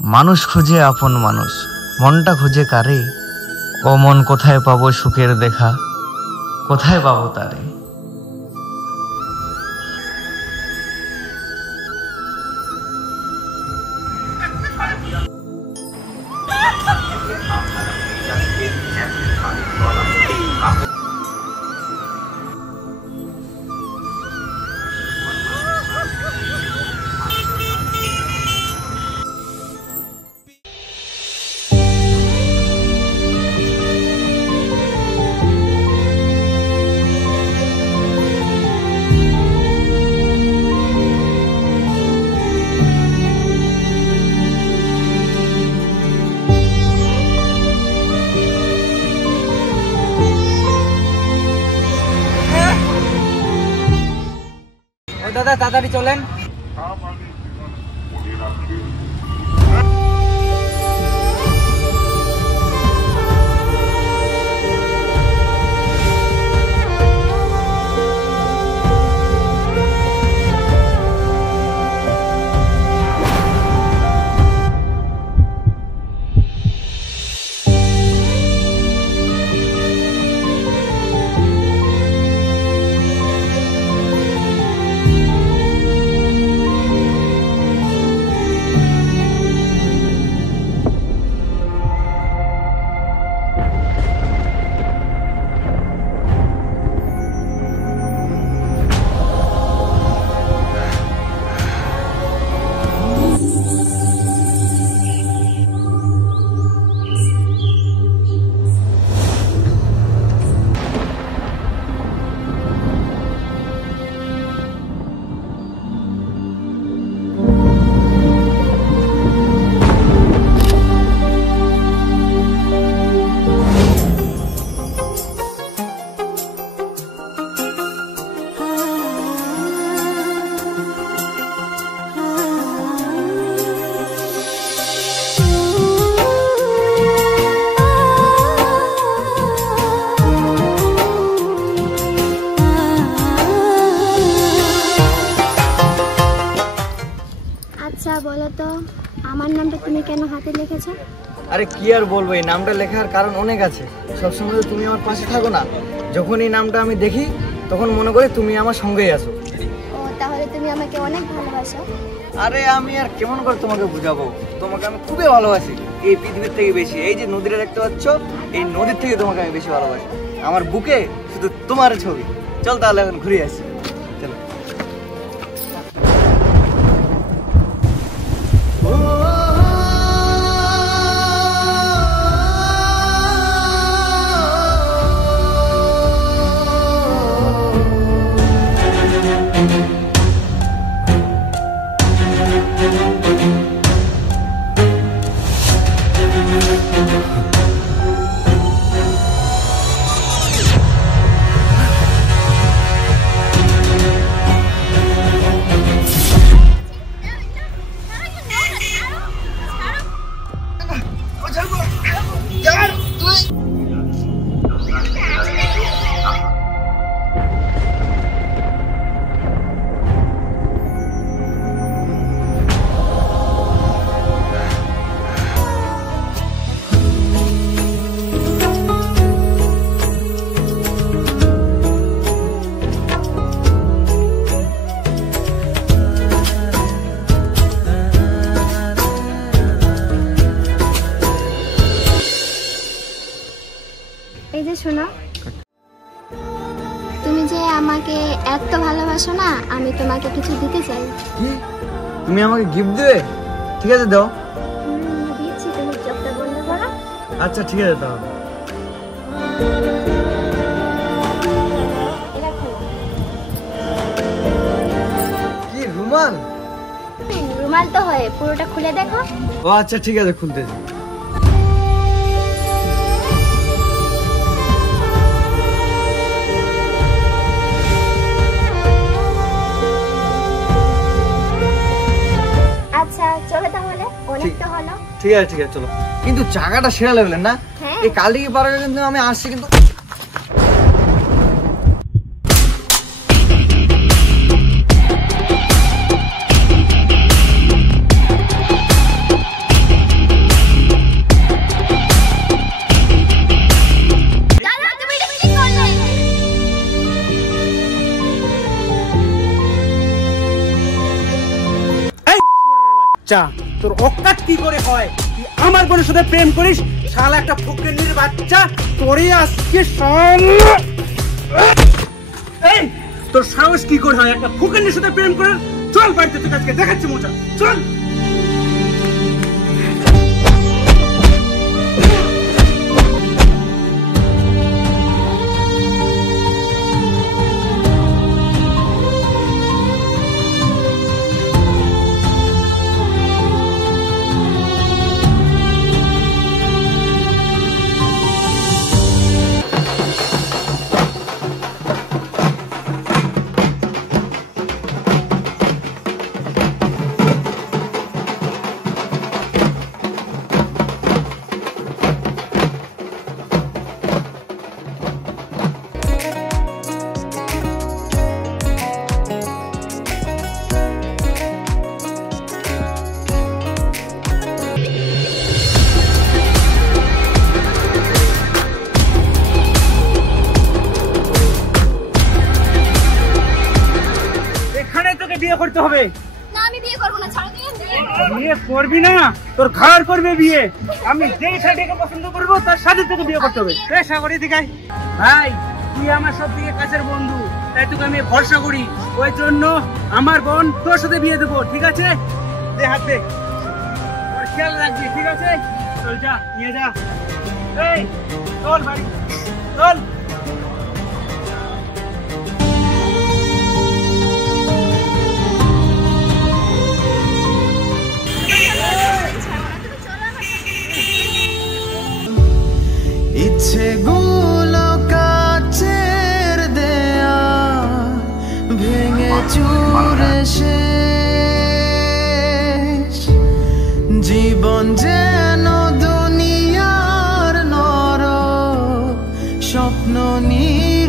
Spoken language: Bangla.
মানুষ খুঁজে আপন মানুষ, মনটা খুঁজে কারে? ও মন কোথায় পাবো সুখের দেখা, কোথায় পাবো তারে? দাদা তাড়াতাড়ি চলেন। আচ্ছা বলো তো, আমার নামটা তুমি কেন হাতে লিখেছো? আরে কি আর বলবো, এই নামটা লেখার কারণ অনেক আছে। সবসময় তো তুমি আমার পাশে থাকো না, যখন এই নামটা আমি দেখি তখন মনে করি তুমি আমার সঙ্গেই আছো। ও তাহলে তুমি আমাকে অনেক ভালোবাসো? আরে আমি আর কেমন করে তোমাকে বুঝাবো, তোমাকে আমি খুবই ভালোবাসি, এই পৃথিবীর থেকে বেশি। এই যে নদীটা দেখতে পাচ্ছ, এই নদীর থেকে তোমাকে আমি বেশি ভালোবাসি। আমার বুকে শুধু তোমার ছবি। চল তাহলে এখন ঘুরে আসি, চলো। এই যে শোনো, তুমি যে আমাকে এত ভালোবাসো না, আমি তোমাকে কিছু দিতে চাই। কি? তুমি আমাকে গিফট দেবে? ঠিক আছে দাও। দিচ্ছি, তুমি চোখটা বন্ধ করো। আচ্ছা ঠিক আছে দাও। কি রুমাল? রুমাল তো হয়, পুরোটা খুলে দেখো। ও আচ্ছা ঠিক আছে, খুলতেছি। আচ্ছা চলো তাহলে, অনেক তো হলো। ঠিক আছে চলো, কিন্তু জায়গাটা সেরা লেভেলের না? এই কালিকি পাড়াটা কিন্তু আমি আসছি কিন্তু। বাচ্চা, তোর অকাত কি করে হয় তুই আমার বোনের সাথে প্রেম করিস? শালা একটা ফকিন্নির বাচ্চা, তোরে আজকে শালা এই তোর সাহস কি করে হয় একটা ফকিন্নির সাথে প্রেম করে? চল বাড়িতে, তোকে আজকে দেখাচ্ছি মজা, চল। বিয়ে করতে হবে। না আমি বিয়ে করব না, ছাড়ো তুমি। বিয়ে করবি না? তোর ঘর করবে বিয়ে। আমি যেই ছেলেকে পছন্দ করব তার সাথে তোকে বিয়ে করতে হবে। পেশা করি দিকাই ভাই, তুই আমার সব থেকে কাছের বন্ধু, তাই তোকে আমি ভরসা করি। ওই জন্য আমার বোন তোর সাথে বিয়ে দেবো, ঠিক আছে? দে হাত দে, ওর খেয়াল রাখবি, ঠিক আছে? চল যা, নিয়ে যা। এই চল বাড়ি, চল। ইচ্ছেগুলো কাচের দেয়া ভেঙে চুরে শেষ, জীবন যেন দুনিয়ার নরক, স্বপ্ন নিয়ে